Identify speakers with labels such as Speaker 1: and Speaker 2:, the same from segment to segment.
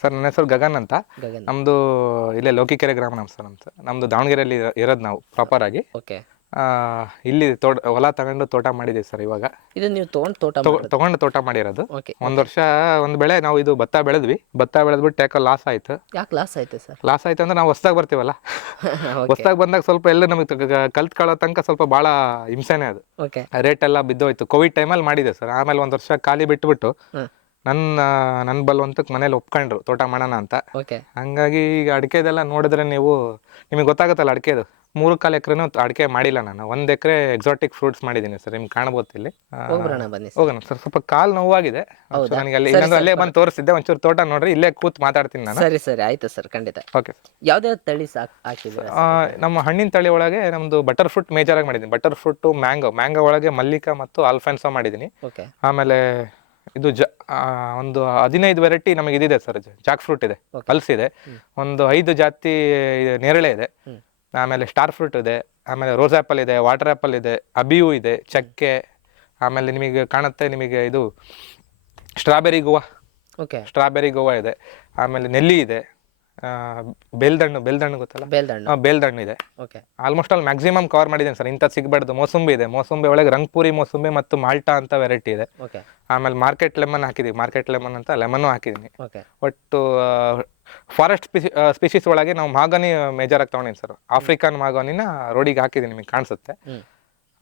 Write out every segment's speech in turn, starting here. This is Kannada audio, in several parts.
Speaker 1: ಸರ್ ನನ್ನ ಹೆಸರು ಗಗನ್ ಅಂತ. ನಮ್ದು ಇಲ್ಲೇ ಲೋಕಿಕೆರೆ ಗ್ರಾಮ ನಮ್ಮ ಸರ್ ನಮ್ದು. ನಮ್ದು ದಾವಣಗೆರೆಯಲ್ಲಿ ಇರೋದು ನಾವು ಪ್ರಾಪರ್ ಆಗಿ. ಓಕೆ. ಆ, ಇಲ್ಲಿ ತೋಟ ಹೊಲ ತಗೊಂಡು ತೋಟ ಮಾಡಿದ್ದೀವಿ ಸರ್ ಇವಾಗ.
Speaker 2: ಇದು ನೀವು ತೊಗೊಂಡು ತೋಟ ತಗೊ-
Speaker 1: ತಗೊಂಡು ತೋಟ ಮಾಡಿರೋದು. ಒಂದ್ ಒಂದು ವರ್ಷ ಒಂದ್ ಬೆಳೆ ನಾವು ಇದು ಭತ್ತ ಬೆಳೆದ್ವಿ. ಭತ್ತ ಬೆಳೆದ್ಬಿಟ್ಟು ಯಾಕೋ ಲಾಸ್ ಆಯ್ತು.
Speaker 2: ಯಾಕೆ ಲಾಸ್ ಆಯ್ತು ಸರ್?
Speaker 1: ಲಾಸ್ ಆಯ್ತು ಅಂದ್ರೆ ನಾವು ಹೊಸ್ದಾಗ್ ಬರ್ತೀವಲ್ಲ?
Speaker 2: ಓಕೆ.
Speaker 1: ಹೊಸ್ದಾಗಿ ಬಂದಾಗ ಸ್ವಲ್ಪ ಎಲ್ಲ ನಮಗೆ ಕಲ್ತ್ಕೊಳ್ಳೋ ತನಕ ಸ್ವಲ್ಪ ಭಾಳ ಹಿಂಸೆನೇ ಅದು. ಓಕೆ. ರೇಟ್ ಎಲ್ಲ ಬಿದ್ದೋಯ್ತು. ಕೋವಿಡ್ ಟೈಮಲ್ಲಿ ಮಾಡಿದೆ ಸರ್. ಆಮೇಲೆ ಒಂದ್ ವರ್ಷ ಖಾಲಿ ಬಿಟ್ಬಿಟ್ಟು ಹ್ಮ್. ನನ್ನ ನನ್ನ ಬಲವಂತಕ್ಕೆ ಮನೇಲಿ ಒಪ್ಕೊಂಡ್ರು ತೋಟ ಮಾಡೋಣ ಅಂತ. ಓಕೆ. ಹಂಗಾಗಿ ಈಗ ಅಡಿಕೆದೆಲ್ಲ ನೋಡಿದ್ರೆ ನೀವು ನಿಮಗೆ ಗೊತ್ತಾಗುತ್ತಲ್ಲ ಅಡಿಕೆದು ಮೂರು ಕಾಲು ಎಕರೆನೂ ಅಡಿಕೆ ಮಾಡಿಲ್ಲ ನಾನು. ಒಂದು ಎಕರೆ ಎಕ್ಸಾಟಿಕ್ ಫ್ರೂಟ್ಸ್ ಮಾಡಿದ್ದೀನಿ ಸರ್ ನಿಮ್ಗೆ ಕಾಣಬಹುದು ಇಲ್ಲಿ.
Speaker 2: ಆ, ಹೋಗ್ಬರೋಣ ಬನ್ನಿ
Speaker 1: ಸರ್. ಹೋಗೋಣ ಸರ್ ಸ್ವಲ್ಪ ಕಾಲು ನೋವಾಗಿದೆ. ಹೌದಾ? ನನಗೆ ಅಲ್ಲಿ ಅಲ್ಲೇ ಬಂದು ತೋರಿಸಿದ್ದೆ ಒಂಚೂರು ತೋಟ ನೋಡ್ರಿ ಇಲ್ಲೇ ಕೂತ್ ಮಾತಾಡ್ತೀನಿ ನಾನು.
Speaker 2: ಸರಿ ಸರಿ ಆಯ್ತು ಸರ್ ಖಂಡಿತ. ಓಕೆ ಯಾವ್ದೇ ತಳಿ ಸಾಕ್ ಹಾಕಿದ್ದೀರಾ
Speaker 1: ಆ, ನಮ್ಮ ಹಣ್ಣಿನ ತಳಿ ಒಳಗೆ ನಮ್ದು ಬಟರ್ ಫ್ರೂಟ್ ಮೇಜರ್ ಆಗಿ ಮಾಡಿದ್ದೀನಿ. ಬಟರ್ ಫ್ರೂಟ್ ಮ್ಯಾಂಗೋ ಮ್ಯಾಂಗೋ ಒಳಗೆ ಮಲ್ಲಿಕಾ ಮತ್ತು ಆಲ್ಫೆನ್ಸೋ ಮಾಡಿದ್ದೀನಿ. ಓಕೆ. ಆಮೇಲೆ ಇದು ಜ ಆ, ಒಂದು ಹದಿನೈದು ವೆರೈಟಿ ನಮಗೆ ಇದಿದೆ ಸರ್ ಜಾಕ್ ಫ್ರೂಟ್ ಇದೆ. ಪಲ್ಸ್ ಇದೆ. ಒಂದು ಐದು ಜಾತಿ ಇದೆ, ನೇರಳೆ ಇದೆ. ಆಮೇಲೆ ಸ್ಟಾರ್ ಫ್ರೂಟ್ ಇದೆ. ಆಮೇಲೆ ರೋಸ್ ಆ್ಯಪಲ್ ಇದೆ ವಾಟರ್ ಆ್ಯಪಲ್ ಇದೆ ಅಬಿಯು ಇದೆ ಚಕ್ಕೆ. ಆಮೇಲೆ ನಿಮಗೆ ಕಾಣುತ್ತೆ ನಿಮಗೆ ಇದು strawberry guava. Okay strawberry guava ಇದೆ. ಆಮೇಲೆ ನೆಲ್ಲಿ ಇದೆ. ಬೇಲ್ದಣ್ಣು ಬೆಲ್ದಣ್ಣು ಗೊತ್ತಲ್ಲ? ಬೇಲ್ದಣ್ಣು. ಬೇಲ್ದಣ್ಣು ಇದೆ. Okay almost all maximum cover ಮಾಡಿದ್ದೀನಿ ಸರ್. ಇಂಥ ಸಿಗಬಾರ್ದು. ಮೋಸಂಬಿ ಇದೆ. ಮೋಸಂಬಿ ಒಳಗೆ ರಂಗ್ಪುರಿ ಮೋಸಂಬಿ ಮತ್ತು ಮಾಲ್ಟಾ ಅಂತ ವೆರೈಟಿ ಇದೆ. ಓಕೆ ಆಮೇಲೆ ಮಾರ್ಕೆಟ್ ಲೆಮನ್ ಹಾಕಿದ್ದೀವಿ. ಮಾರ್ಕೆಟ್ ಲೆಮನ್ ಅಂತ ಲೆಮನ್ನು ಹಾಕಿದ್ದೀನಿ. ಓಕೆ ಒಟ್ಟು ಫಾರೆಸ್ಟ್ ಸ್ಪೀಶೀಸ್ ಒಳಗೆ ನಾವು ಮಾಗನಿ ಮೇಜರ್ ಆಗಿ ತೊಗೊಂಡಿನಿ ಸರ್. ಆಫ್ರಿಕನ್ ಮಾಗನಿನ ರೋಡಿಗೆ ಹಾಕಿದ್ದೀನಿ. ನಿಮಗೆ ಕಾಣಿಸುತ್ತೆ.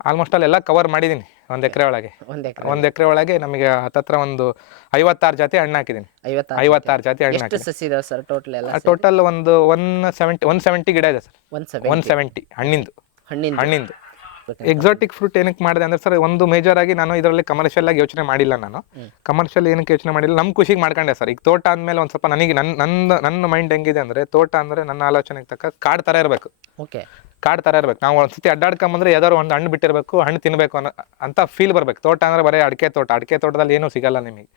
Speaker 1: ಆಲ್ಮೋಸ್ಟ್ ಆಲ್ ಎಲ್ಲ ಕವರ್ ಮಾಡಿದ್ದೀನಿ. ಒಂದು ಎಕರೆ ಒಳಗೆ. ಒಂದ್ ಎಕರೆ ಒಂದು ಎಕರೆ ಒಳಗೆ ನಮಗೆ ಹತ್ತತ್ರ ಒಂದು ಐವತ್ತಾರು ಜಾತಿ ಹಣ್ಣು ಹಾಕಿದ್ದೀನಿ ಐವತ್ತಾರು ಐವತ್ತಾರು ಜಾತಿ ಹಣ್ಣು
Speaker 2: ಎಷ್ಟು ಹಾಕಿದ್ದೀನಿ ಸಸಿ ಇದಾವೆ ಸರ್ ಟೋಟಲ್ ಎಲ್ಲ
Speaker 1: ಟೋಟಲ್ ಒಂದು ಒನ್ ಸೆವೆಂಟಿ ಒನ್ ಸೆವೆಂಟಿ ಗಿಡ ಇದೆ sir one seven one seventy ಹಣ್ಣಿಂದು. ಹಣ್ಣಿನ ಹಣ್ಣಿಂದು. ಎಕ್ಸಾಟಿಕ್ ಫ್ರೂಟ್ ಏನಕ್ಕೆ ಮಾಡಿದೆ ಅಂದ್ರೆ ಸರ್ ಒಂದು ಮೇಜರ್ ಆಗಿ ನಾನು ಇದರಲ್ಲಿ ಕಮರ್ಷಿಯಲ್ ಆಗಿ ಯೋಚನೆ ಮಾಡಿಲ್ಲ ನಾನು. ಕಮರ್ಷಿಯಲ್ ಏನಕ್ಕೆ ಯೋಚನೆ ಮಾಡಿಲ್ಲ ನಮ್ಮ ಖುಷಿಗೆ ಮಾಡ್ಕೊಂಡೆ ಸರ್ ಈಗ ತೋಟ ಅಂದಮೇಲೆ ಒಂದ್ ಸ್ವಲ್ಪ ನನಗೆ ನನ್ನ ನನ್ನ ನನ್ನ ಮೈಂಡ್ ಹೆಂಗಿದೆ ಅಂದ್ರೆ ತೋಟ ಅಂದ್ರೆ ನನ್ನ ಆಲೋಚನೆಗೆ ತಕ್ಕ ಕಾಡ್ ತರ ಇರಬೇಕು. ಓಕೆ ಕಾಡು ಥರ ಇರಬೇಕು. ನಾವು ಒಂದ್ಸತಿ ಅಡ್ಡಾಡ್ಕೊಂಬಂದ್ರೆ ಯಾವ್ದಾದ್ರು ಒಂದು ಹಣ್ಣು ಬಿಟ್ಟಿರಬೇಕು ಹಣ್ಣು ತಿನ್ನಬೇಕು ಅನ್ನೋ ಅಂತ ಫೀಲ್ ಬರಬೇಕು. ತೋಟ ಅಂದ್ರೆ ಬರೀ ಅಡಿಕೆ ತೋಟ. ಅಡಿಕೆ ತೋಟದಲ್ಲಿ ಏನೂ ಸಿಗಲ್ಲ ನಿಮಗೆ.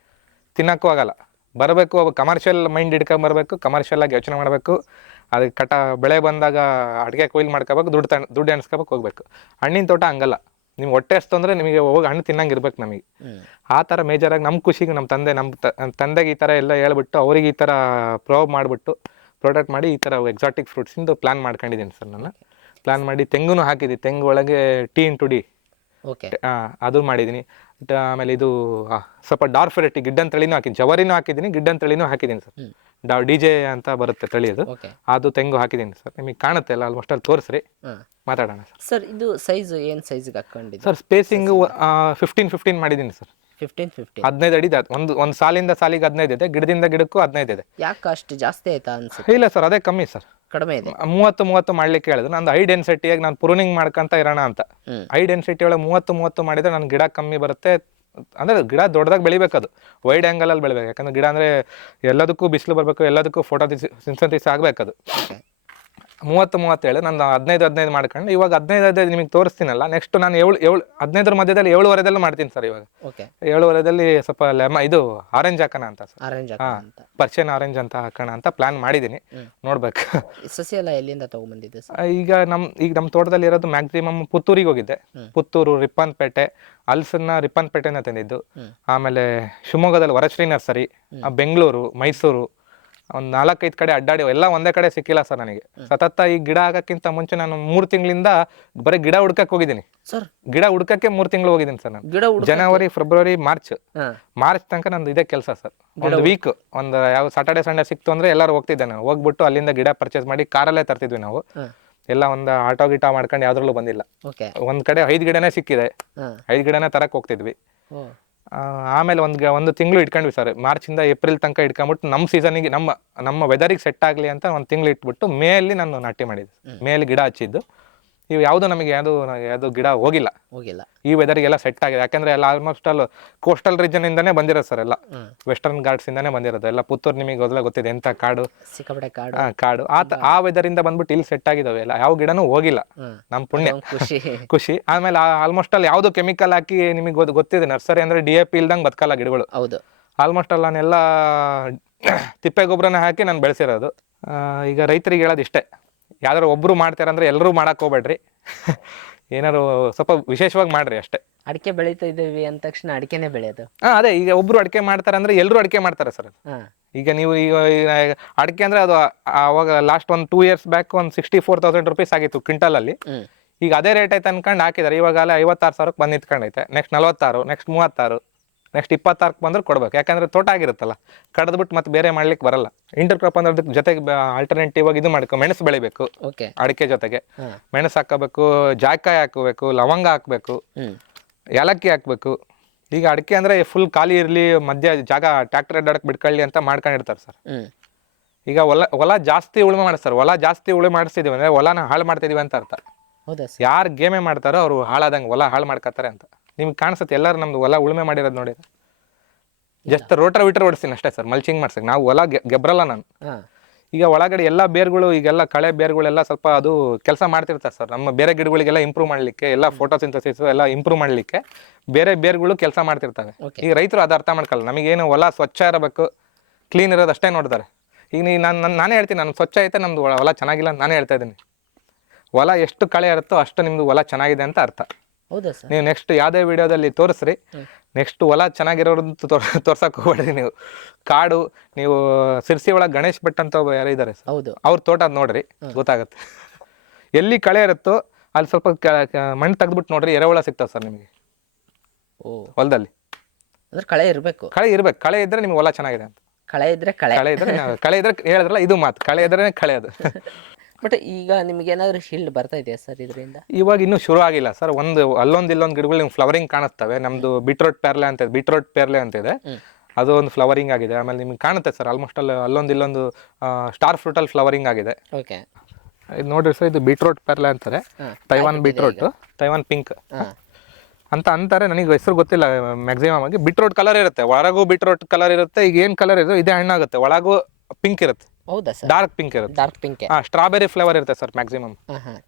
Speaker 1: ತಿನ್ನೋಕ್ಕೂ ಆಗಲ್ಲ. ಬರಬೇಕು ಕಮರ್ಷಿಯಲ್ ಮೈಂಡ್ ಹಿಡ್ಕೊಂಬರ್ಬೇಕು ಕಮರ್ಷಿಯಲ್ ಆಗಿ ಯೋಚನೆ ಮಾಡಬೇಕು. ಅದಕ್ಕೆ ಕಟ ಬೆಳೆ ಬಂದಾಗ ಅಡಿಕೆ ಕೊಯ್ಲು ಮಾಡ್ಕೋಬೇಕು ದುಡ್ಡು ತಣ್ಣ ದುಡ್ಡು ಎಣಿಸ್ಕೋಬೇಕು ಹೋಗ್ಬೇಕು. ಹಣ್ಣಿನ ತೋಟ ಹಂಗಲ್ಲ. ನಿಮ್ಗೆ ಹೊಟ್ಟೆ ಅಷ್ಟು ಅಂದರೆ ನಿಮಗೆ ಹೋಗಿ ಹಣ್ಣು ತಿನ್ನಂಗೆ ಇರ್ಬೇಕು ನಮಗೆ. ಆ ಥರ ಮೇಜರಾಗಿ ನಮ್ಮ ಖುಷಿಗೆ ನಮ್ಮ ತಂದೆ ನಮ್ಮ ತಂದೆಗೆ ಈ ಥರ ಎಲ್ಲ ಹೇಳ್ಬಿಟ್ಟು ಅವ್ರಿಗೆ ಈ ಥರ ಪ್ರೋವ್ ಮಾಡಿಬಿಟ್ಟು ಪ್ರೊಡಕ್ಟ್ ಮಾಡಿ ಈ ಥರ ಎಕ್ಸಾಟಿಕ್ ಫ್ರೂಟ್ಸಿಂದು ಪ್ಲ್ಯಾನ್ ಮಾಡ್ಕೊಂಡಿದ್ದೀನಿ ಸರ್ ನಾನು. ಪ್ಲ್ಯಾನ್ ಮಾಡಿ ತೆಂಗುನು ಹಾಕಿದ್ದೀನಿ ತೆಂಗು ಒಳಗೆ ಟೀ ಟು ಡಿ. ಓಕೆ ಅದು ಮಾಡಿದ್ದೀನಿ ಆಮೇಲೆ ಇದು ಸ್ವಲ್ಪ ಡಾರ್ಕ್ ವೆರೈಟಿ ಗಿಡ್ಡನ್ ತಳಿನೂ ಹಾಕಿದ್ದೀನಿ ಜವರಿನೂ ಹಾಕಿದ್ದೀನಿ ಗಿಡ್ಡನ್ ತಳಿನೂ ಹಾಕಿದ್ದೀನಿ ಸರ್. ಡಾ ಡಿ ಜೆ ಅಂತ ಬರುತ್ತೆ ತಳಿ ಅದು ಅದು ತೆಂಗು ಹಾಕಿದ್ದೀನಿ ಸರ್. ನಿಮಗೆ ಕಾಣುತ್ತೆ ಅಲ್ಲ ಆಲ್ಮೋಸ್ಟ್ ಅಲ್ಲಿ ತೋರಿಸ್ರಿ. ಮಾತಾಡೋಣ ಸರ್.
Speaker 2: ಸರ್ ಇದು ಸೈಜ್ ಏನು ಸೈಜ್ಗೆ ಹಾಕೊಂಡಿದ್ದೀನಿ
Speaker 1: ಸರ್ ಸ್ಪೇಸಿಂಗು ಫಿಫ್ಟೀನ್ ಫಿಫ್ಟೀನ್ ಮಾಡಿದ್ದೀನಿ ಸರ್.
Speaker 2: ಫಿಫ್ಟೀನ್ ಫಿಫ್ಟೀನ್
Speaker 1: ಹದಿನೈದು ಅಡಿ ಇದೆ. ಒಂದು ಒಂದು ಸಾಲಿಂದ ಸಾಲಿಗೆ ಹದಿನೈದು ಇದೆ ಗಿಡದಿಂದ ಗಿಡಕ್ಕೂ ಹದಿನೈದು ಇದೆ.
Speaker 2: ಯಾಕೆ ಅಷ್ಟು ಜಾಸ್ತಿ ಆಯ್ತಾ ಅನ್ಸುತ್ತೆ?
Speaker 1: ಇಲ್ಲ ಸರ್ ಅದೇ ಕಮ್ಮಿ ಸರ್. ಕಡಿಮೆ ಇದೆ. ಮೂವತ್ತು ಮೂವತ್ತು ಮಾಡ್ಲಿಕ್ಕೆ ಹೇಳಿದ್ರು. ನಂದು ಹೈ ಡೆನ್ಸಿಟಿಯಾಗಿ ನಾನು ಪ್ರೂನಿಂಗ್ ಮಾಡ್ಕೊಂತ ಇರೋಣ ಅಂತ. ಹ್ಮ್. ಹೈ ಡೆನ್ಸಿಟಿ ಒಳಗೆ ಮೂವತ್ತು ಮೂವತ್ತು ಮಾಡಿದ್ರೆ ನನ್ನ ಗಿಡ ಕಮ್ಮಿ ಬರುತ್ತೆ. ಅಂದ್ರೆ ಗಿಡ ದೊಡ್ಡದಾಗಿ ಬೆಳಿಬೇಕು ಅದು ವೈಡ್ ಆ್ಯಂಗಲಲ್ಲಿ ಬೆಳಿಬೇಕು. ಯಾಕಂದ್ರೆ ಗಿಡ ಅಂದ್ರೆ ಎಲ್ಲದಕ್ಕೂ ಬಿಸಿಲು ಬರಬೇಕು ಎಲ್ಲದಕ್ಕೂ ಫೋಟೋ ಸಿನ್ಸಂತಿಸ್ ಆಗ್ಬೇಕು ಅದು ಓಕೆ ಮೂವತ್ತು ಮೂವತ್ತೇಳು ನಾನು ಹದಿನೈದು ಹದಿನೈದು ಮಾಡ್ಕೊಂಡು ಇವಾಗ ಹದಿನೈದು ಹದಿನೈದು ನಿಮಗೆ ತೋರಿಸ್ತೀನಲ್ಲ ನೆಕ್ಸ್ಟ್ ನಾನು ಏಳು ಏಳು ಹದಿನೈದರ ಮಧ್ಯದಲ್ಲಿ ಏಳುವರೆದಲ್ಲಿ ಮಾಡ್ತೀನಿ ಸರ್ ಇವಾಗ. ಓಕೆ ಏಳುವರೆದಲ್ಲಿ ಸ್ವಲ್ಪ ಲೆಮ ಇದು ಆರೆಂಜ್ ಹಾಕೋಣ ಅಂತ ಸರ್ ಆರೆಂಜ್ ಹಾ. ಅಂತ. ಪರ್ಷಿಯನ್ ಆರೆಂಜ್ ಅಂತ ಹಾಕೋಣ ಅಂತ ಪ್ಲಾನ್ ಮಾಡಿದ್ದೀನಿ. ನೋಡ್ಬೇಕು.
Speaker 2: ಸಸಿ ಎಲ್ಲ ಎಲ್ಲಿಂದ ತಗೊಂಡ್ಬಂದಿದ್ದೆ
Speaker 1: ಸರ್ ಈಗ ನಮ್ಮ ಈಗ ನಮ್ಮ ತೋಟದಲ್ಲಿ ಇರೋದು ಮ್ಯಾಕ್ಸಿಮಮ್ ಪುತ್ತೂರಿಗೆ ಹೋಗಿದ್ದೆ. ಪುತ್ತೂರು ರಿಪ್ಪನ್ಪೇಟೆ ಅಲ್ಸನ್ನ ರಿಪ್ಪನ್ಪೇಟೆನ ತಂದಿದ್ದು. ಆಮೇಲೆ ಶಿವಮೊಗ್ಗದಲ್ಲಿ ವರಶ್ರೀ ನರ್ಸರಿ ಬೆಂಗಳೂರು ಮೈಸೂರು ಒಂದು ನಾಲ್ಕೈದು ಕಡೆ ಅಡ್ಡಾಡಿ ಎಲ್ಲ ಒಂದೇ ಕಡೆ ಸಿಕ್ಕಿಲ್ಲ ಸರ್ ನನಗೆ. ಸತತ ಈ ಗಿಡ ಆಗಕ್ಕಿಂತ ಮುಂಚೆ ನಾನು ಮೂರು ತಿಂಗಳಿಂದ ಬರೀ ಗಿಡ ಹುಡ್ಕಕ್ಕೆ ಹೋಗಿದ್ದೀನಿ. ಸರ್. ಗಿಡ ಹುಡ್ಕಕ್ಕೆ ಮೂರು ತಿಂಗಳು ಹೋಗಿದ್ದೀನಿ ಸರ್ ನಾನು. ಗಿಡ ಜನವರಿ ಫೆಬ್ರವರಿ ಮಾರ್ಚ್ ಮಾರ್ಚ್ ತನಕ ನಂದು ಇದೇ ಕೆಲಸ ಸರ್. ಒಂದು ವೀಕ್ ಒಂದು ಯಾವ ಸಾಟರ್ಡೆ ಸಂಡೇ ಸಿಕ್ತು ಅಂದ್ರೆ ಎಲ್ಲರೂ ಹೋಗ್ತಿದ್ದೆ ನಾನು. ಹೋಗ್ಬಿಟ್ಟು ಅಲ್ಲಿಂದ ಗಿಡ ಪರ್ಚೇಸ್ ಮಾಡಿ ಕಾರಲ್ಲೇ ತರ್ತಿದ್ವಿ ನಾವು. ಹಾಂ. ಎಲ್ಲ ಒಂದು ಆಟೋ ಗಿಟ ಮಾಡ್ಕೊಂಡು ಯಾವ್ದ್ರಲ್ಲೂ ಬಂದಿಲ್ಲ. ಓಕೆ. ಒಂದ್ ಕಡೆ ಐದು ಗಿಡನೇ ಸಿಕ್ಕಿದೆ. ಐದ್ ಐದು ಗಿಡನೇ ತರಕ್ ಹೋಗ್ತಿದ್ವಿ. ಓ. ಆಮೇಲೆ ಒಂದು ಒಂದು ತಿಂಗಳು ಇಟ್ಕೊಂಡ್ವಿ ಸರ್. ಮಾರ್ಚಿಂದ ಏಪ್ರಿಲ್ ತನಕ ಇಟ್ಕೊಂಡ್ಬಿಟ್ಟು ನಮ್ಮ ಸೀಸನಿಗೆ ನಮ್ಮ ನಮ್ಮ ವೆದರಿಗೆ ಸೆಟ್ ಆಗಲಿ ಅಂತ ಒಂದು ತಿಂಗಳು ಇಟ್ಬಿಟ್ಟು ಮೇಲಿ ನಾನು ನಾಟಿ ಮಾಡಿದ್ದೆ. ಮೇಲೆ ಗಿಡ ಹಚ್ಚಿದ್ದು. ಇವು ಯಾವುದು ನಮಗೆ ಯಾವುದು ಯಾವುದು ಗಿಡ ಹೋಗಿಲ್ಲ. ಹೋಗಿಲ್ಲ. ಈ ವೆದರ್ಗೆಲ್ಲ ಸೆಟ್ ಆಗಿದೆ. ಯಾಕಂದ್ರೆ ಎಲ್ಲ ಆಲ್ಮೋಸ್ಟ್ ಅಲ್ಲಿ ಕೋಸ್ಟಲ್ ರೀಜನ್ ಇಂದಾನೇ ಬಂದಿರೋದು ಸರ್ ಎಲ್ಲ. ವೆಸ್ಟರ್ನ್ ಗಾರ್ಡ್ಸ್ ಇಂದಾನೇ ಬಂದಿರೋದು. ಎಲ್ಲ ಪುತ್ತೂರು ನಿಮಗೆ ಮೊದಲೇ ಗೊತ್ತಿದೆ ಎಂತ ಕಾಡು.
Speaker 2: ಸಿಕ್ಕಾಪಟ್ಟೆ ಕಾಡು.
Speaker 1: ಆ, ಕಾಡು. ಆ ತ- ಆ ವೆದರ್ ಇಂದ ಬಂದ್ಬಿಟ್ಟು ಇಲ್ಲಿ ಸೆಟ್ ಆಗಿದಾವೆ ಎಲ್ಲ. ಯಾವ ಗಿಡನೂ ಹೋಗಿಲ್ಲ. ನಮ್ ನಮ್ಮ ಪುಣ್ಯ
Speaker 2: ಖುಷಿ.
Speaker 1: ಖುಷಿ. ಆಮೇಲೆ ಆಲ್ಮೋಸ್ಟ್ ಅಲ್ಲಿ ಯಾವುದು ಕೆಮಿಕಲ್ ಹಾಕಿ ನಿಮಗೆ ಗೊತ್ತು ಗೊತ್ತಿದೆ ನರ್ಸರಿ ಅಂದ್ರೆ ಡಿ ಎ ಪಿ ಇಲ್ದಂಗೆ ಬದುಕಲ್ಲ ಗಿಡಗಳು. ಹೌದು. ಆಲ್ಮೋಸ್ಟ್ ಅಲ್ಲಿ ನಾನೆಲ್ಲ ತಿಪ್ಪೆ ಗೊಬ್ಬರನ ಹಾಕಿ ನಾನು ಬೆಳೆಸಿರೋದು. ಆ, ಈಗ ರೈತರಿಗೆ ಹೇಳೋದು ಇಷ್ಟೇ ಯಾವ್ದಾರು ಒಬ್ರು ಮಾಡ್ತಾರಂದ್ರೆ ಎಲ್ಲರೂ ಮಾಡಕ್ ಹೋಗ್ಬೇಡ್ರಿ. ಏನಾದ್ರು ಸ್ವಲ್ಪ ವಿಶೇಷವಾಗಿ ಮಾಡ್ರಿ ಅಷ್ಟೇ.
Speaker 2: ಅಡಿಕೆ ಬೆಳೀತಾ ಇದ್ದೀವಿ ಅಂದ ತಕ್ಷಣ ಅಡಿಕೆನೆ ಬೆಳೆಯೋದು.
Speaker 1: ಹಾಂ ಅದೇ ಈಗ ಒಬ್ರು ಅಡಿಕೆ ಮಾಡ್ತಾರೆ ಅಂದ್ರೆ ಎಲ್ಲರೂ ಅಡಿಕೆ ಮಾಡ್ತಾರೆ ಸರ್ ಹಾ. ಈಗ ನೀವು ಈಗ ಈಗ ಅಡಿಕೆ ಅಂದ್ರೆ ಅದು ಅವಾಗ ಲಾಸ್ಟ್ ಒಂದು ಟೂ ಇಯರ್ಸ್ ಬ್ಯಾಕ್ ಒಂದು ಸಿಕ್ಸ್ಟಿ ಫೋರ್ ತೌಸಂಡ್ ರುಪೀಸ್ ಆಗಿತ್ತು ಕ್ವಿಂಟಲಲ್ಲಿ ಈಗ ಅದೇ ರೇಟ್ ಐತೆ ಅನ್ಕೊಂಡು ಹಾಕಿದ್ದಾರೆ ಇವಾಗ ಅಲ್ಲ ಐವತ್ತಾರು ಸಾವಿರಕ್ಕೆ ಬಂದು ನಿಂತ್ಕೊಂಡೈತೆ ನೆಕ್ಸ್ಟ್ ನಲವತ್ತಾರು ನೆಕ್ಸ್ಟ್ ಮೂವತ್ತಾರು. ನೆಕ್ಸ್ಟ್ ಇಪ್ಪತ್ತಾರಕ್ಕೆ ಬಂದ್ರೆ ಕೊಡಬೇಕು. ಯಾಕಂದರೆ ತೋಟ ಆಗಿರುತ್ತಲ್ಲ ಕಡ್ದ್ಬಿಟ್ಟು ಮತ್ತೆ ಬೇರೆ ಮಾಡ್ಲಿಕ್ಕೆ ಬರಲ್ಲ. ಇಂಟರ್ ಕ್ರಾಪ್ ಅಂದ್ರೆ ಅದಕ್ಕೆ ಜೊತೆಗೆ ಆಲ್ಟರ್ನೇಟಿವ್ ಆಗಿ ಇದು ಮಾಡ್ಕೊ ಮೆಣಸು ಬೆಳಿಬೇಕು. ಅಡಿಕೆ ಜೊತೆಗೆ. ಮೆಣಸು ಹಾಕಬೇಕು ಜಾಯ್ಕಾಯಿ ಹಾಕಬೇಕು ಲವಂಗ ಹಾಕಬೇಕು ಏಲಕ್ಕಿ ಹಾಕಬೇಕು. ಈಗ ಅಡಿಕೆ ಅಂದರೆ ಫುಲ್ ಖಾಲಿ ಇರಲಿ ಮಧ್ಯ ಜಾಗ ಟ್ರ್ಯಾಕ್ಟರ್ ಅಡ್ಡಾಡಕ್ಕೆ ಬಿಡ್ಕೊಳ್ಳಿ ಅಂತ ಮಾಡ್ಕೊಂಡಿರ್ತಾರೆ ಸರ್. ಈಗ ಹೊಲ ಹೊಲ ಜಾಸ್ತಿ ಉಳುಮೆ ಮಾಡಿಸ್ತಾರೆ ಹೊಲ ಜಾಸ್ತಿ ಉಳುಮೆ ಮಾಡಿಸ್ತಿದೀವಿ ಅಂದರೆ ಹೊಲನ ಹಾಳು ಮಾಡ್ತಿದೀವಿ ಅಂತ ಅರ್ಥ. ಹೌದಾ ಸರ್? ಯಾರು ಗೇಮೆ ಮಾಡ್ತಾರೋ ಅವರು ಹಾಳಾದಂಗೆ ಹೊಲ ಹಾಳು ಮಾಡ್ಕೋತಾರೆ ಅಂತ. ನಿಮ್ಗೆ ಕಾಣಿಸುತ್ತೆ ಎಲ್ಲರೂ ನಮ್ದು ಹೊಲ ಉಳುಮೆ ಮಾಡಿರೋದು ನೋಡಿ. ಜಸ್ಟ್ ರೋಟರ್ ವಿಟರ್ ಓಡಿಸ್ತೀನಿ ಅಷ್ಟೇ ಸರ್ ಮಲ್ಚಿಂಗ್ ಮಾಡ್ಸಕ್ಕೆ. ನಾವು ಹೊಲ ಗೆಬ್ರಲ್ಲ ನಾನು. ಈಗ ಒಳಗಡೆ ಎಲ್ಲ ಬೇರ್ಗಳು ಈಗೆಲ್ಲ ಕಳೆ ಬೇರ್ಗಳೆಲ್ಲ ಸ್ವಲ್ಪ ಅದು ಕೆಲಸ ಮಾಡ್ತಿರ್ತಾರೆ ಸರ್. ನಮ್ಮ ಬೇರೆ ಗಿಡಗಳಿಗೆಲ್ಲ ಇಂಪ್ರೂವ್ ಮಾಡಲಿಕ್ಕೆ ಎಲ್ಲ ಫೋಟೋಸಿಂಥಸಿಸ್ ಎಲ್ಲ ಇಂಪ್ರೂವ್ ಮಾಡಲಿಕ್ಕೆ ಬೇರೆ ಬೇರ್ಗಳು ಕೆಲಸ ಮಾಡ್ತಿರ್ತವೆ. ಈಗ ರೈತರು ಅದು ಅರ್ಥ ಮಾಡ್ಕಲ್ಲ ನಮಗೇನು ಹೊಲ ಸ್ವಚ್ಛ ಇರಬೇಕು ಕ್ಲೀನ್ ಇರೋದು ಅಷ್ಟೇ ನೋಡ್ತಾರೆ ಈಗ ನೀ ನಾನು ನಾನು ನಾನೇ ಹೇಳ್ತೀನಿ ನಾನು ಸ್ವಚ್ಛ ಐತೆ ನಮ್ದು ಹೊಲ- ಹೊಲ ಚೆನ್ನಾಗಿಲ್ಲ ಅಂತ ನಾನೇ ಹೇಳ್ತಾ ಇದ್ದೀನಿ. ಹೊಲ ಎಷ್ಟು ಕಳೆ ಇರುತ್ತೋ ಅಷ್ಟು ನಿಮ್ಮದು ಹೊಲ ಚೆನ್ನಾಗಿದೆ ಅಂತ ಅರ್ಥ. ಹೌದಾ ಸರ್? ನೀವು ನೆಕ್ಸ್ಟ್ ಯಾವುದೇ ವಿಡಿಯೋದಲ್ಲಿ ತೋರಿಸ್ರಿ. ನೆಕ್ಸ್ಟ್ ಹೊಲ ಚೆನ್ನಾಗಿರೋದು ತೋರ್ಸಕ್ ಹೋಗ್ಬೇಡ್ರಿ ನೀವು. ಕಾಡು ನೀವು ಸಿರ್ಸಿ ಒಳಗೆ ಗಣೇಶ್ ಭಟ್ ಅಂತ ಒಬ್ಬ ಯಾರು ಇದ್ದಾರೆ ಹೌದು. ಅವ್ರ ತೋಟ ನೋಡ್ರಿ ಗೊತ್ತಾಗುತ್ತೆ. ಎಲ್ಲಿ ಕಳೆ ಇರುತ್ತೋ ಅಲ್ಲಿ ಸ್ವಲ್ಪ ಮಣ್ಣು ತೆಗೆದ್ಬಿಟ್ಟು ನೋಡ್ರಿ ಎರೆಹುಳ ಸಿಗ್ತಾವೆ ಸರ್ ನಿಮಗೆ. ಓ. ಹೊಲದಲ್ಲಿ.
Speaker 2: ಅಂದ್ರೆ ಕಳೆ ಇರಬೇಕು.
Speaker 1: ಕಳೆ ಇರ್ಬೇಕು. ಕಳೆ ಇದ್ರೆ ನಿಮ್ಗೆ ಹೊಲ ಚೆನ್ನಾಗಿದೆ ಅಂತ.
Speaker 2: ಕಳೆ ಇದ್ರೆ ಕಳೆ.
Speaker 1: ಕಳೆ ಇದ್ರೆ ಕಳೆ ಇದ್ರೆ ಹೇಳಿದ್ರಲ್ಲ ಇದು ಮಾತು. ಕಳೆ ಇದ್ರೆ ಕಳೆ ಅದು.
Speaker 2: ಬಟ್ ಈಗ ನಿಮ್ಗೆ ಏನಾದ್ರು ಶೀಲ್ಡ್ ಬರ್ತಾ ಇದೆಯಾ ಸರ್ ಇದರಿಂದ?
Speaker 1: ಇವಾಗ ಇನ್ನೂ ಶುರು ಆಗಿಲ್ಲ ಸರ್ ಒಂದು ಅಲ್ಲೊಂದು ಇಲ್ಲೊಂದು ಗಿಡಗಳು ನಿಮ್ಗೆ ಫ್ಲವರಿಂಗ್ ಕಾಣಿಸ್ತವೆ ನಮ್ದು ಬೀಟ್ರೋಟ್ ಪೇರ್ಲೆ ಅಂತ ಇದೆ. ಬೀಟ್ರೋಟ್ ಪೇರ್ಲೆ ಅಂತ ಇದೆ. ಅದು ಒಂದು ಫ್ಲವರಿಂಗ್ ಆಗಿದೆ. ಆಮೇಲೆ ನಿಮ್ಗೆ ಕಾಣುತ್ತೆ ಸರ್ ಆಲ್ಮೋಸ್ಟ್ ಅಲ್ಲಿ ಅಲ್ಲೊಂದು ಇಲ್ಲೊಂದು ಸ್ಟಾರ್ ಫ್ರೂಟಲ್ಲಿ ಫ್ಲವರಿಂಗ್ ಆಗಿದೆ. ಓಕೆ ಇದು ನೋಡ್ರಿ ಸರ್ ಇದು ಬೀಟ್ರೋಟ್ ಪೇರ್ಲೆ ಅಂತಾರೆ. ತೈವಾನ್ ಬೀಟ್ರೋಟ್ ತೈವಾನ್ ಪಿಂಕ್ ಅಂತ ಅಂತಾರೆ. ನನಗೆ ಹೆಸರು ಗೊತ್ತಿಲ್ಲ ಮ್ಯಾಕ್ಸಿಮಮ್ ಆಗಿ. ಬಿಟ್ರೋಟ್ ಕಲರ್ ಇರುತ್ತೆ. ಒಳಗೂ ಬಿಟ್ರೋಟ್ ಕಲರ್ ಇರುತ್ತೆ. ಈಗ ಏನು ಕಲರ್ ಇದೆ? ಇದೇ ಹಣ್ಣಾಗುತ್ತೆ. ಒಳಗೂ ಪಿಂಕ್ ಇರುತ್ತೆ. ಹೌದಾ ಸರ್? ಡಾರ್ಕ್ ಪಿಂಕ್ ಇರುತ್ತೆ. ಡಾರ್ಕ್ ಪಿಂಕ್ ಹಾ ಸ್ಟ್ರಾಬೆರಿ ಫ್ಲೇವರ್ ಇರುತ್ತೆ ಸರ್ ಮ್ಯಾಕ್ಸಿಮಮ್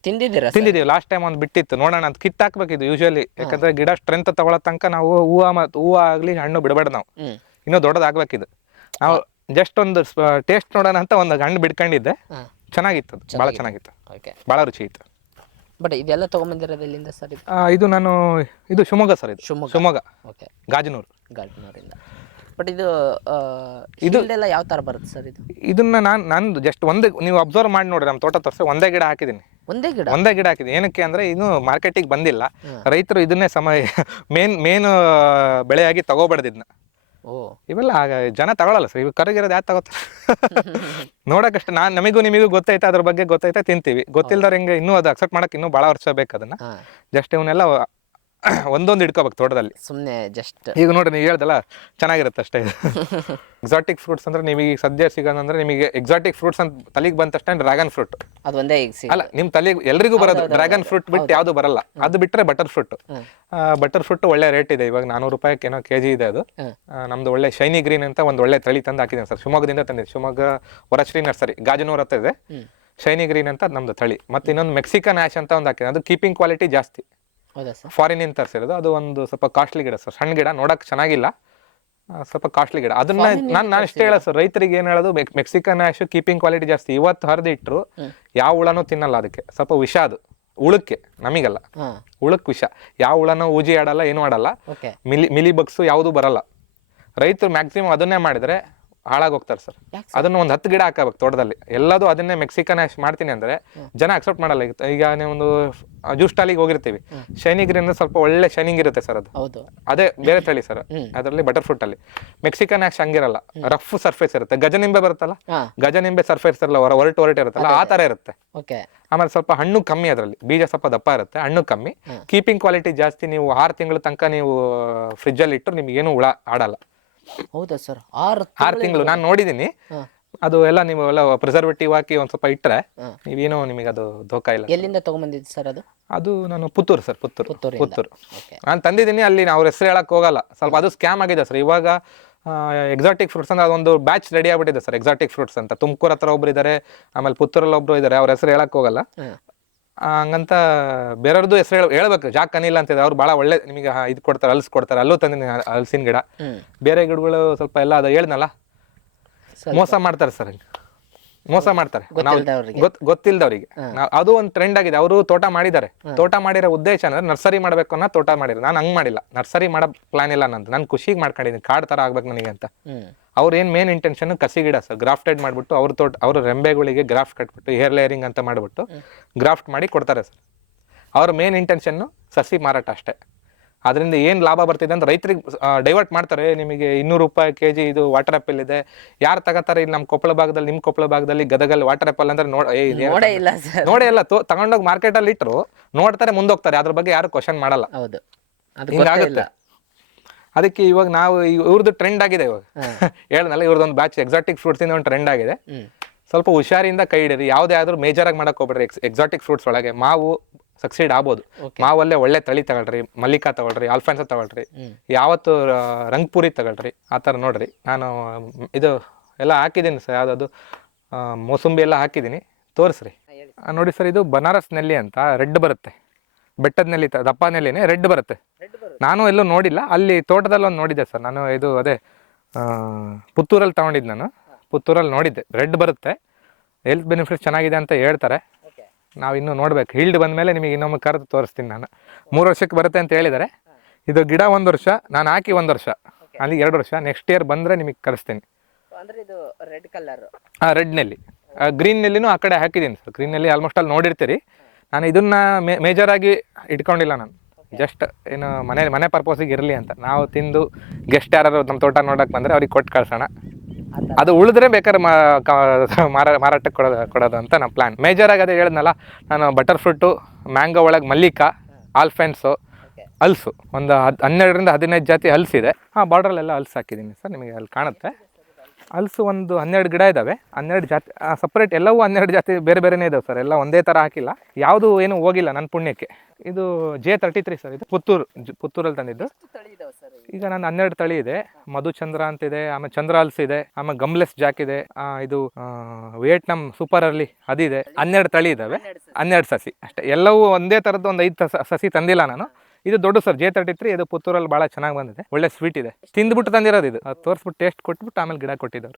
Speaker 1: ತಿಂದಿದ್ದೀರಾ ತಿಂದಿದ್ದೀವಿ ಲಾಸ್ಟ್ ಟೈಮ್ ಒಂದು ಬಿಟ್ಟಿತ್ತು. ನೋಡೋಣ ಅಂತ ಕಿತ್ ಹಾಕ್ಬೇಕಿದ್ದು ಯೂಶಲಿ ಯಾಕಂದ್ರೆ ಗಿಡ ಸ್ಟ್ರೆಂತ್ ತಗೊಳ್ಳೋ ತನಕ ನಾವು ಹೂವು ಮತ್ತು ಹೂವು ಆಗಲಿ ಹಣ್ಣು ಬಿಡಬೇಡ ನಾವು. ಇನ್ನೂ ದೊಡ್ಡದಾಗಬೇಕಿದ್ದು ನಾವು ಜಸ್ಟ್ ಒಂದು ಟೇಸ್ಟ್ ನೋಡೋಣ ಅಂತ ಒಂದು ಹಣ್ಣು ಬಿಡ್ಕೊಂಡಿದ್ದೆ ಚೆನ್ನಾಗಿತ್ತು ಅದು. ಭಾಳ ಚೆನ್ನಾಗಿತ್ತು. ಓಕೆ ಭಾಳ ರುಚಿ ಇತ್ತು.
Speaker 2: ಬಟ್ ಇದೆಲ್ಲ ತಗೊಂಬಂದಿರೋದು ಎಲ್ಲಿಂದ ಸರ್
Speaker 1: ಇದು? ನಾನು ಇದು ಶಿವಮೊಗ್ಗ ಸರ್ ಇದು. ಶಿವಮೊಗ್ಗ. ಶಿವಮೊಗ್ಗ. ಓಕೆ ಗಾಜನೂರು.
Speaker 2: ಗಾರ್ಡನವರಿಂದ ಬಟ್ ಇದು ಇದೆಲ್ಲ ಯಾವ ಥರ ಬರುತ್ತೆ ಸರ್ ಇದು?
Speaker 1: ಇದನ್ನ ನಾನು ನಂದು ಜಸ್ಟ್ ಒಂದೇ ನೀವು ಅಬ್ಸರ್ವ್ ಮಾಡಿ ನೋಡ್ರಿ ನಮ್ಮ ತೋಟ ತೋರಿಸಿ ಒಂದೇ ಗಿಡ ಹಾಕಿದ್ದೀನಿ ಒಂದೇ ಗಿಡ? ಒಂದೇ ಗಿಡ ಹಾಕಿದ್ದೀನಿ ಏನಕ್ಕೆ ಅಂದ್ರೆ ಇನ್ನು ಮಾರ್ಕೆಟಿಗೆ ಬಂದಿಲ್ಲ. ರೈತರು ಇದನ್ನೇ ಸಮಯ ಮೇನ್ ಮೇನ್ ಬೆಳೆಯಾಗಿ ತಗೋಬಾರ್ದು ಇದನ್ನ ಓ. ಇವೆಲ್ಲ ಆಗ ಜನ ತಗೊಳಲ್ಲ ಸರ್. ಇವು ಕರಗಿರೋದು ಯಾರು ತಗೋತಾರೆ? ನೋಡಕ್ಕಷ್ಟೇ ನಾನು ನಮಗೂ ನಿಮಗೂ ಗೊತ್ತೈತೆ ಅದ್ರ ಬಗ್ಗೆ ಗೊತ್ತೈತೆ ತಿಂತೀವಿ. ಗೊತ್ತಿಲ್ದವ್ರ ಹೆಂಗೆ ಇನ್ನೂ ಅದು ಅಕ್ಸೆಪ್ಟ್ ಮಾಡಕ್ಕೆ ಇನ್ನೂ ಭಾಳ ವರ್ಷ ಬೇಕು ಅದನ್ನ. ಜಸ್ಟ್ ಇವನ್ನೆಲ್ಲ ಒಂದೊಂದು ಇಟ್ಕೋಬೇಕು ತೋಟದಲ್ಲಿ.
Speaker 2: ಸುಮ್ಮನೆ ಜಸ್ಟ್
Speaker 1: ಈಗ ನೋಡಿ ನೀವು ಹೇಳ್ದಲ್ಲ ಚೆನ್ನಾಗಿರುತ್ತೆ ಅಷ್ಟೇ. ಎಕ್ಸಾಟಿಕ್ ಫ್ರೂಟ್ಸ್ ಅಂದ್ರೆ ನಿಮಗೆ ಈಗ ಸದ್ಯ ಸಿಗೋದಂದ್ರೆ ನಿಮಗೆ ಎಕ್ಸಾಟಿಕ್ ಫ್ರೂಟ್ಸ್ ಅಂತ ತಲೆಗೆ ಬಂದ ತಕ್ಷಣ ಡ್ರ್ಯಾಗನ್ ಫ್ರೂಟ್ ಅದು ಒಂದೇ ಈಗ ಅಲ್ಲ ನಿಮ್ ತಲೆಗೆ ಎಲ್ರಿಗೂ ಬರೋದು ಡ್ರ್ಯಾಗನ್ ಫ್ರೂಟ್ ಬಿಟ್ಟು ಯಾವುದು ಬರಲ್ಲ. ಅದು ಬಿಟ್ರೆ ಬಟರ್ ಫ್ರೂಟ್. ಬಟರ್ ಫ್ರೂಟ್ ಒಳ್ಳೆ ರೇಟ್ ಇದೆ. ಇವಾಗ ನಾನೂರು ರೂಪಾಯಿಗೆ ಏನೋ ಕೆಜಿ ಇದೆ ಅದು. ಹ್ಮ್. ಆ, ನಮ್ದು ಒಳ್ಳೆ ಶೈನಿ ಗ್ರೀನ್ ಅಂತ ಒಂದು ಒಳ್ಳೆ ತಳಿ ತಂದು ಹಾಕಿದ್ದೀನಿ ಸರ್. ಶಿವಮೊಗ್ಗದಿಂದ ತಂದಿದ್ದೆ ಶಿವಮೊಗ್ಗ ವರಶ್ರೀ ನರ್ಸರಿ ಗಾಜನೂರ್ ಹತ್ರ ಇದೆ. ಹ್ಮ್. ಶೈನಿ ಗ್ರೀನ್ ಅಂತ ನಮ್ದು ತಳಿ. ಮತ್ತೆ ಇನ್ನೊಂದು ಮೆಕ್ಸಿಕನ್ ಆಶ್ ಅಂತ ಒಂದು ಹಾಕಿದೆ ಅದು ಕೀಪಿಂಗ್ ಕ್ವಾಲಿಟಿ ಜಾಸ್ತಿ. ಹೌದಾ ಸರ್? ಫಾರಿನ್ ಇಂದ ತರಿಸಿರೋದು. ಅದು ಒಂದು ಸ್ವಲ್ಪ ಕಾಸ್ಟ್ಲಿ ಗಿಡ ಸರ್. ಸಣ್ಣ ಗಿಡ ನೋಡಕ್ ಚೆನ್ನಾಗಿಲ್ಲ. ಸ್ವಲ್ಪ ಕಾಸ್ಟ್ಲಿ ಗಿಡ. ಅದನ್ನ ನಾನು ನಾನು ಇಷ್ಟೇ ಹೇಳ ಸರ್. ರೈತರಿಗೆ ಏನು ಹೇಳೋದು mex- Mexican Hass keeping quality ಜಾಸ್ತಿ. ಇವತ್ತು ಹರಿದಿಟ್ರು ಯಾವ ಹುಳನೂ ತಿನ್ನಲ್ಲ ಅದಕ್ಕೆ. ಸ್ವಲ್ಪ ವಿಷ ಅದು. ಉಳಕ್ಕೆ ನಮಗಲ್ಲ. ಉಳಕ್ ವಿಷ. ಯಾವ ಹುಳನೂ ಊಜಿ ಆಡಲ್ಲ ಏನು ಆಡಲ್ಲ. ಮಿಲಿ ಮಿಲಿ ಬಗ್ಸು ಯಾವುದೂ ಬರಲ್ಲ. ರೈತರು ಮ್ಯಾಕ್ಸಿಮಮ್ ಅದನ್ನೇ ಮಾಡಿದ್ರೆ ಹಾಳಾಗಿ ಹೋಗ್ತಾರೆ ಸರ್? ಅದನ್ನ ಒಂದು ಹತ್ತು ಗಿಡ ಹಾಕಬೇಕು ತೋಟದಲ್ಲಿ. ಎಲ್ಲದೂ ಅದನ್ನೇ ಮೆಕ್ಸಿಕನ್ ಆಶ್ ಮಾಡ್ತೀನಿ ಅಂದ್ರೆ ಜನ ಅಕ್ಸೆಪ್ಟ್ ಮಾಡಲ್ಲ. ಈಗ ಈಗ ಒಂದು ಜ್ಯೂಸ್ ಸ್ಟಾಲಿಗೆ ಹೋಗಿರ್ತೀವಿ. ಶೈನಿ ಗ್ರೀನ್ ಸ್ವಲ್ಪ ಒಳ್ಳೆ ಶೈನಿಂಗ್ ಇರುತ್ತೆ ಸರ್ ಅದು. ಅದೇ ಬೇರೆ ತಳಿ ಸರ್. ಅದರಲ್ಲಿ ಬಟರ್ ಫ್ರೂಟ್ ಅಲ್ಲಿ. ಮೆಕ್ಸಿಕನ್ ಆಶ್ ಹಂಗಿರಲ್ಲ. ರಫ್ ಸರ್ಫೇಸ್ ಇರುತ್ತೆ. ಗಜನಿಂಬೆ ಬರುತ್ತಲ್ಲ? ಗಜನಿಂಬೆ ಸರ್ಫೇಸ್ ಇರಲ್ಲ ಹೊರ ಹೊರಟು ಹೊರಟು ಇರುತ್ತಲ್ಲ ಆ ತರ ಇರುತ್ತೆ. ಆಮೇಲೆ ಸ್ವಲ್ಪ ಹಣ್ಣು ಕಮ್ಮಿ ಅದರಲ್ಲಿ. ಬೀಜ ಸ್ವಲ್ಪ ದಪ್ಪ ಇರುತ್ತೆ ಹಣ್ಣು ಕಮ್ಮಿ. ಕೀಪಿಂಗ್ ಕ್ವಾಲಿಟಿ ಜಾಸ್ತಿ ನೀವು ಆರು ತಿಂಗಳ ತನಕ ನೀವು ಫ್ರಿಜ್ಜಲ್ಲಿ ಇಟ್ಟು ಏನು ಹುಳ ಆಡಲ್ಲ.
Speaker 2: ಹೌದಾ ಸರ್? ಆರು
Speaker 1: ಆರು ತಿಂಗಳು. ನಾನು ನೋಡಿದ್ದೀನಿ ಅದು ಎಲ್ಲ ನೀವು ಎಲ್ಲ ಪ್ರಿಸರ್ವೇಟಿವ್ ಹಾಕಿ ಒಂದ್ ಸ್ವಲ್ಪ ಇಟ್ಟರೆ. ನೀವೇನು ನಿಮಗೆ ಅದು ಧೋಕಾ ಇಲ್ಲ.
Speaker 2: ಎಲ್ಲಿಂದ ತಗೊಂಡ್ಬಂದಿದ್ದು ಸರ್ ಅದು?
Speaker 1: ಅದು ನಾನು ಪುತ್ತೂರು ಸರ್ ಪುತ್ತೂರು. ಪುತ್ತೂರಿಂದ. ಪುತ್ತೂರು. ಓಕೆ. ನಾನು ತಂದಿದ್ದೀನಿ ಅಲ್ಲಿ ಅವ್ರ ಹೆಸರು ಹೇಳಕ್ ಹೋಗಲ್ಲ. ಸ್ವಲ್ಪ ಅದು ಸ್ಕ್ಯಾಮ್ ಆಗಿದೆ ಸರ್. ಇವಾಗ ಎಕ್ಸಾಟಿಕ್ ಫ್ರೂಟ್ಸ್ ಅಂದ್ರೆ ಅದೊಂದು ಬ್ಯಾಚ್ ರೆಡಿ ಆಗ್ಬಿಟ್ಟಿದೆ ಸರ್. ಎಕ್ಸಾಟಿಕ್ ಫ್ರೂಟ್ಸ್ ಅಂತ. ತುಮಕೂರು ಹತ್ರ ಒಬ್ರು ಇದ್ದಾರೆ ಆಮೇಲೆ ಪುತ್ತೂರಲ್ಲಿ ಒಬ್ರು ಇದ್ದಾರೆ ಅವ್ರ ಹೆಸರು ಹೇಳಕ್ ಹೋಗಲ್ಲ. ಹಂಗಂತ ಬೇರೆಯವ್ರದ್ದು ಹೆಸರು ಹೇಳ ಹೇಳ್ಬೇಕು. ಜಾಕ್ ಅನಿಲ್ ಅಂತ ಅವ್ರು ಭಾಳ ಒಳ್ಳೆ ನಿಮಗೆ ಇದು ಕೊಡ್ತಾರೆ ಅಲ್ಸ್ ಕೊಡ್ತಾರೆ. ಅಲ್ಲೂ ತಂದಿನಿ ಹಲ್ಸಿನ ಗಿಡ. ಬೇರೆ ಗಿಡಗಳು ಸ್ವಲ್ಪ ಎಲ್ಲ ಅದು ಹೇಳ್ನಲ್ಲ ಸ್ವಲ್ಪ ಮೋಸ ಮಾಡ್ತಾರೆ ಸರ್ ಮೋಸ ಮಾಡ್ತಾರೆ. ನಾವು ಗೊತ್ತಿಲ್ದವ್ರಿಗೆ. ಅದು ಒಂದು ಟ್ರೆಂಡ್ ಆಗಿದೆ. ಅವರು ತೋಟ ಮಾಡಿದ್ದಾರೆ. ತೋಟ ಮಾಡಿರೋ ಉದ್ದೇಶ ಅಂದ್ರೆ ನರ್ಸರಿ ಮಾಡ್ಬೇಕು ಅನ್ನೋ ತೋಟ ಮಾಡಿರೋ ನಾನು ಹಂಗ್ ಮಾಡಿಲ್ಲ. ನರ್ಸರಿ ಮಾಡೋ ಪ್ಲಾನ್ ಇಲ್ಲ ನಂದು. ನಾನು ಖುಷಿಗೆ ಮಾಡ್ಕೊಂಡಿದ್ದೀನಿ. ಕಾಡ್ ತರ ಆಗ್ಬೇಕು ನನಗೆ ಅಂತ. ಅವ್ರ ಏನ್ ಮೇನ್ ಇಂಟೆನ್ಷನ್ ಕಸಿ ಗಿಡ ಸರ್ ಗ್ರಾಫ್ಟೆಡ್ ಮಾಡ್ಬಿಟ್ಟು ಅವ್ರ ತೋಟ ಅವ್ರ ರೆಂಬೆಗಳಿಗೆ ಗ್ರಾಫ್ಟ್ ಕಟ್ಬಿಟ್ಟು ಹೇರ್ ಲೇಯರಿಂಗ್ ಅಂತ ಮಾಡ್ಬಿಟ್ಟು ಗ್ರಾಫ್ಟ್ ಮಾಡಿ ಕೊಡ್ತಾರೆ ಸರ್. ಅವ್ರ ಮೇನ್ ಇಂಟೆನ್ಷನ್ ಸಸಿ ಮಾರಾಟ ಅಷ್ಟೇ. ಅದರಿಂದ ಏನು ಲಾಭ ಬರ್ತಿದೆ ಅಂದ್ರೆ ರೈತರಿಗೆ ಡೈವರ್ಟ್ ಮಾಡ್ತಾರೆ ನಿಮಗೆ ಇನ್ನೂರು ರೂಪಾಯಿ ಕೆ ಜಿ ಇದು ವಾಟರ್ ಆ್ಯಪಲ್ ಇದೆ. ಯಾರು ತಗೋತಾರೆ ಇಲ್ಲಿ ನಮ್ಮ ಕೊಪ್ಪಳ ಭಾಗದಲ್ಲಿ ನಿಮ್ಮ ಕೊಪ್ಪಳ ಭಾಗದಲ್ಲಿ ಗದಗಲ್ಲಿ ವಾಟರ್ ಆ್ಯಪಲ್ ಅಂದ್ರೆ ನೋಡ ನೋಡೇ ಇಲ್ಲ ನೋಡೇ ಇಲ್ಲ ತಗೊಂಡೋಗಿ ಮಾರ್ಕೆಟಲ್ಲಿ ಇಟ್ಟರು ನೋಡ್ತಾರೆ ಮುಂದೋಗ್ತಾರೆ ಅದ್ರ ಬಗ್ಗೆ ಯಾರು ಕ್ವಶನ್ ಮಾಡಲ್ಲ. ಹೌದು. ಹಿಂಗಾಗುತ್ತೆ ಅದಕ್ಕೆ ಇವಾಗ ನಾವು ಇವ್- ಇವ್ರದ್ದು ಟ್ರೆಂಡ್ ಆಗಿದೆ ಇವಾಗ. ಹೇಳ್ದಲ್ಲ ಇವ್ರದ್ದೊಂದು ಬ್ಯಾಚ್ ಎಕ್ಸಾಟಿಕ್ ಫ್ರೂಟ್ಸ್ ಇಂದ ಒಂದು ಟ್ರೆಂಡ್ ಆಗಿದೆ. ಸ್ವಲ್ಪ ಹುಷಾರಿಂದ ಕೈ ಹಿಡಿರಿ. ಯಾವುದೇ ಆದ್ರೂ ಮೇಜರ್ ಆಗಿ ಮಾಡಕ್ ಹೋಗ್ಬೇಡ್ರಿ. ಎಕ್ಸಾಟಿಕ್ ಫ್ರೂಟ್ಸ್ ಒಳಗೆ ಮಾವು ಸಕ್ಸೀಡ್ ಆಗ್ಬೋದು. ಮಾವಲ್ಲೇ ಒಳ್ಳೆ ತಳಿ ತಗೊಳ್ರಿ ಮಲ್ಲಿಕಾ ತಗೊಳ್ರಿ ಆಲ್ಫಾನ್ಸ ತಗೊಳ್ರಿ ಯಾವತ್ತು ರಂಗ್ಪುರಿ ತಗೊಳ್ರಿ ಆ ಥರ ನೋಡ್ರಿ. ನಾನು ಇದು ಎಲ್ಲ ಹಾಕಿದ್ದೀನಿ ಸರ್. ಯಾವುದಾದ್ರು ಮೋಸಂಬಿ ಎಲ್ಲ ಹಾಕಿದ್ದೀನಿ. ತೋರಿಸ್ರಿ. ನೋಡಿ ಸರ್ ಇದು ಬನಾರಸ್ ನೆಲ್ಲಿ ಅಂತ ರೆಡ್ ಬರುತ್ತೆ. ಬೆಟ್ಟದ ನೆಲ್ಲಿ ದಪ್ಪ ನೆಲ್ಲಿನೇ ರೆಡ್ ಬರುತ್ತೆ. ನಾನು ಎಲ್ಲೂ ನೋಡಿಲ್ಲ. ಅಲ್ಲಿ ತೋಟದಲ್ಲಿ ಒಂದು ನೋಡಿದ್ದೆ ಸರ್. ನಾನು ಇದು ಅದೇ ಪುತ್ತೂರಲ್ಲಿ ತಗೊಂಡಿದ್ದು ನಾನು. ಪುತ್ತೂರಲ್ಲಿ ನೋಡಿದ್ದೆ. ರೆಡ್ ಬರುತ್ತೆ. ಹೆಲ್ತ್ ಬೆನಿಫಿಟ್ಸ್ ಚೆನ್ನಾಗಿದೆ ಅಂತ ಹೇಳ್ತಾರೆ. ನಾವು ಇನ್ನೂ ನೋಡ್ಬೇಕು. ಹೀಲ್ಡ್ ಬಂದಮೇಲೆ ನಿಮಗೆ ಇನ್ನೊಮ್ಮೆ ಕರೆದು ತೋರಿಸ್ತೀನಿ ನಾನು. ಮೂರು ವರ್ಷಕ್ಕೆ ಬರುತ್ತೆ ಅಂತ ಹೇಳಿದ್ದಾರೆ. ಇದು ಗಿಡ ಒಂದು ವರ್ಷ ನಾನು ಹಾಕಿ ಒಂದು ವರ್ಷ. ಅಲ್ಲಿ ಎರಡು ವರ್ಷ. ನೆಕ್ಸ್ಟ್ ಇಯರ್ ಬಂದರೆ ನಿಮಗೆ ಕಳಿಸ್ತೀನಿ ರೆಡ್ ಕಲರ್ ಹಾಂ ರೆಡ್ನಲ್ಲಿ ಗ್ರೀನ್ನಲ್ಲಿನೂ ಆ ಕಡೆ ಹಾಕಿದ್ದೀನಿ ಸರ್. ಗ್ರೀನ್ ಗ್ರೀನಲ್ಲಿ ಆಲ್ಮೋಸ್ಟ್ ಅಲ್ಲಿ ನೋಡಿರ್ತೀರಿ. ನಾನು ಇದನ್ನ ಮೇಜರ್ ಆಗಿ ಇಟ್ಕೊಂಡಿಲ್ಲ ನಾನು. ಜಸ್ಟ್ ಏನು ಮನೆ ಮನೆ ಪರ್ಪೋಸಿಗೆ ಇರಲಿ ಅಂತ. ನಾವು ತಿಂದು ಗೆಸ್ಟ್ ಯಾರು ನಮ್ಮ ತೋಟ ನೋಡಕ್ಕೆ ಬಂದರೆ ಅವ್ರಿಗೆ ಕೊಟ್ಟು ಕಳ್ಸೋಣ. ಅದು ಉಳಿದ್ರೆ ಬೇಕಾದ್ರೆ ಮಾರ ಮಾರಾಟಕ್ಕೆ ಕೊಡೋದು ಕೊಡೋದು ಅಂತ ನಮ್ಮ ಪ್ಲ್ಯಾನ್ ಮೇಜರಾಗಿ ಆಗಿ ಅದೇ ಹೇಳಿದ್ನಲ್ಲ ನಾನು ಬಟರ್ ಫ್ರೂಟು ಮ್ಯಾಂಗೋ ಒಳಗೆ ಮಲ್ಲಿಕಾ ಆಲ್ಫೆನ್ಸು ಹಲ್ಸು ಒಂದು ಹದ್ ಹನ್ನೆರಡರಿಂದ ಹದಿನೈದು ಜಾತಿ ಹಲ್ಸಿದೆ ಹಾಂ ಬಾರ್ಡ್ರಲ್ಲೆಲ್ಲ ಹಲ್ಸು ಹಾಕಿದ್ದೀನಿ ಸರ್ ನಿಮಗೆ ಅಲ್ಲಿ ಕಾಣುತ್ತೆ. ಹಲ್ಸು ಒಂದು ಹನ್ನೆರಡು ಗಿಡ ಇದ್ದಾವೆ ಹನ್ನೆರಡು ಜಾತಿ ಸಪ್ರೇಟ್ ಎಲ್ಲವೂ ಹನ್ನೆರಡು ಜಾತಿ ಬೇರೆ ಬೇರೆನೇ ಇದಾವೆ ಸರ್. ಎಲ್ಲ ಒಂದೇ ಥರ ಹಾಕಿಲ್ಲ. ಯಾವುದು ಏನು ಹೋಗಿಲ್ಲ ನನ್ನ ಪುಣ್ಯಕ್ಕೆ. ಇದು ಜೆ ತರ್ಟಿ ತ್ರೀ ಸರ್. ಇದು ಪುತ್ತೂರು ಪುತ್ತೂರಲ್ಲಿ ತಂದಿದ್ದು. ಈಗ ನಾನು ಹನ್ನೆರಡು ತಳಿ ಇದೆ. ಮಧುಚಂದ್ರ ಅಂತ ಇದೆ ಆಮೇಲೆ ಚಂದ್ರ ಹಲ್ಸ್ ಇದೆ ಆಮೇಲೆ ಗಮ್ಲೆಸ್ ಜಾಕ್ ಇದೆ ಇದು ವಿಯೆಟ್ನಾಂ ಸೂಪರ್ ಅರ್ಲಿ ಅದಿದೆ. ಹನ್ನೆರಡು ತಳಿ ಇದ್ದಾವೆ ಹನ್ನೆರಡು ಸಸಿ. ಅಷ್ಟೇ. ಎಲ್ಲವೂ ಒಂದೇ ಥರದ್ದು ಒಂದು ಐದು ಸಸಿ ತಂದಿಲ್ಲ ನಾನು. ಇದು ದೊಡ್ಡ ಸರ್ ಜೆ ತರ್ಟಿ ತ್ರೀ ಇದು ಪುತ್ತೂರಲ್ಲಿ ಭಾಳ ಚೆನ್ನಾಗಿ ಬಂದಿದೆ. ಒಳ್ಳೆ ಸ್ವೀಟ್ ಇದೆ. ತಿಂದ್ಬಿಟ್ಟು ತಂದಿರೋದು ಇದು. ತೋರಿಸ್ಬಿಟ್ಟು ಟೇಸ್ಟ್ ಕೊಟ್ಬಿಟ್ಟು ಆಮೇಲೆ ಗಿಡ ಕೊಟ್ಟಿದ್ದವ್ರು.